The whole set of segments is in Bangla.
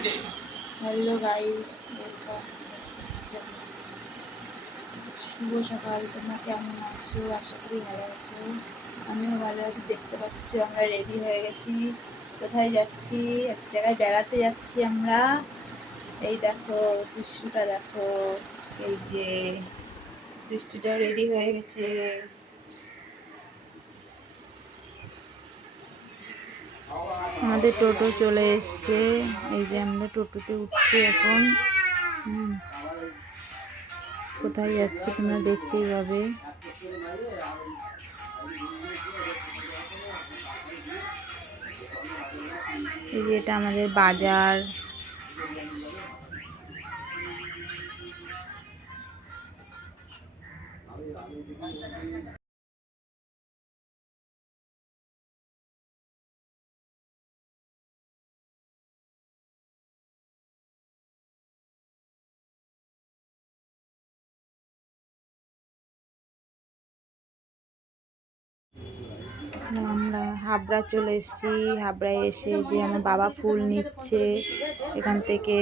Hello guys, welcome. শুভ সকাল। তোমরা কেমন আছো? আশা করি ভালো আছো। আমিও ভালো আছি। দেখতে পাচ্ছ আমরা রেডি হয়ে গেছি। কোথায় যাচ্ছি? এক জায়গায় বেড়াতে যাচ্ছি আমরা। এই দেখো দৃশ্যটা দেখো। এই যে দৃশ্যটা রেডি হয়ে গেছে। আমাদের টোটো চলে এসছে। এই যে আমরা টোটোতে উঠছি এখন। কোথায় যাচ্ছি তোমরা দেখতেই পাবে। এই যে এটা আমাদের বাজার। আমরা হাবড়া চলে এসেছি। হাবড়ায় এসে যে আমার বাবা ফুল নিচ্ছে এখান থেকে।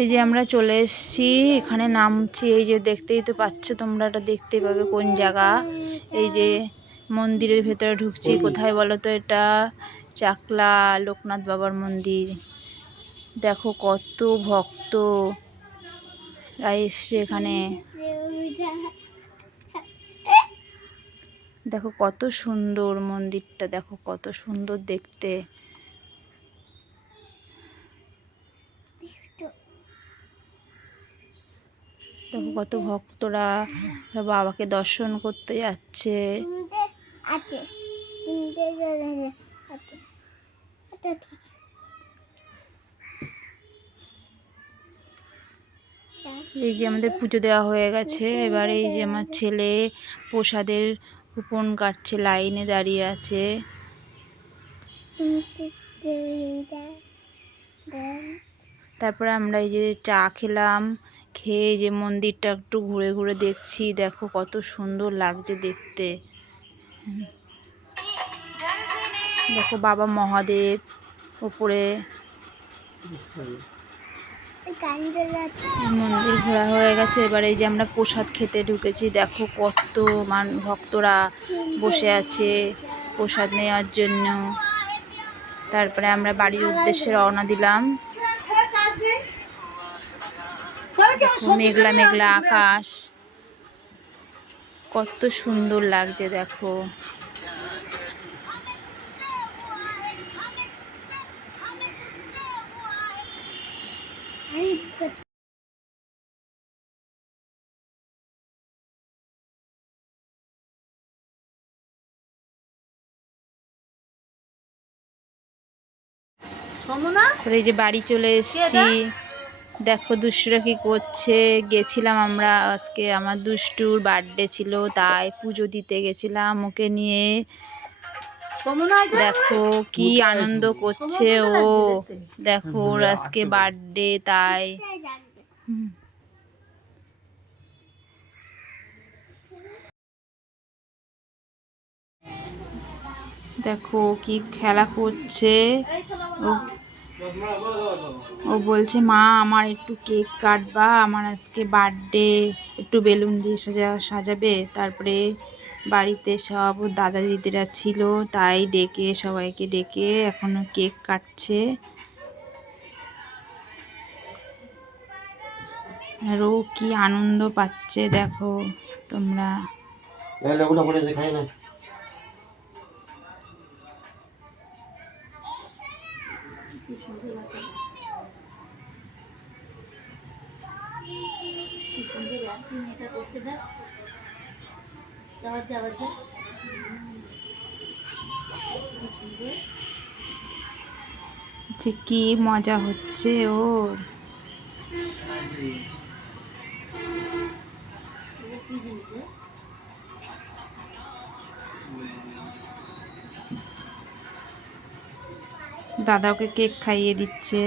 এই যে আমরা চলে এসেছি, এখানে নামছি। এই যে দেখতেই তো পাচ্ছ তোমরা, এটা দেখতে পাবে কোন জায়গা। এই যে মন্দিরের ভেতরে ঢুকছি। কোথায় বলো তো? এটা চাকলা লোকনাথ বাবার মন্দির। দেখো কত ভক্ত এসছে এখানে। দেখো কত সুন্দর মন্দিরটা, দেখো কত সুন্দর দেখতে। দেখো কত ভক্তরা বাবাকে দর্শন করতে যাচ্ছে। এই যে আমাদের পুজো দেওয়া হয়ে গেছে। এবারে এই যে আমার ছেলে প্রসাদের কুপন কাটছে, লাইনে দাঁড়িয়ে আছে। তারপরে আমরা এই যে চা খেলাম। খেয়ে যে মন্দিরটা একটু ঘুরে ঘুরে দেখছি। দেখো কত সুন্দর লাগছে দেখতে। দেখো বাবা মহাদেব উপরে। মন্দির ঘোরা হয়ে গেছে। এবার এই যে আমরা প্রসাদ খেতে ঢুকেছি। দেখো কত ভক্তরা বসে আছে প্রসাদ নেওয়ার জন্য। তারপরে আমরা বাড়ির উদ্দেশ্যে রওনা দিলাম। মেঘলা মেঘলা আকাশ, কত সুন্দর লাগছে দেখো। এই যে বাড়ি চলে এসেছি। দেখো দুষ্টুরা কি করছে। গেছিলাম আমরা আজকে, আমার দুষ্টুর বার্থডে ছিল, তাই পুজো দিতে গেছিলাম ওকে নিয়ে। দেখো কি আনন্দ করছে ও। দেখো ওর আজকে বার্থডে, তাই দেখো কি খেলা করছে। ও বলছে মা আমার একটু কেক কাটবা, আমার আজকে বার্থডে, একটু বেলুন দিয়ে সাজাবে। তারপরে বাড়িতে সব দাদা দিদিরা ছিল, তাই ডেকে সবাইকে ডেকে এখনো কেক কাটছে। আর ও কি আনন্দ পাচ্ছে দেখো তোমরা। যে কি মজা হচ্ছে ওর। দাদা ওকে কেক খাইয়ে দিচ্ছে।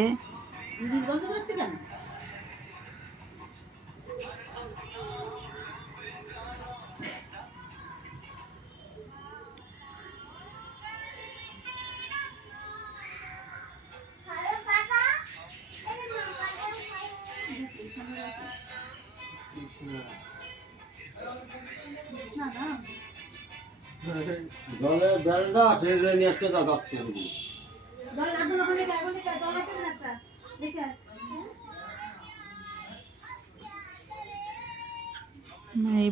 জলের বেলটা ছেড়ে নিয়ে আসতে যাচ্ছে এই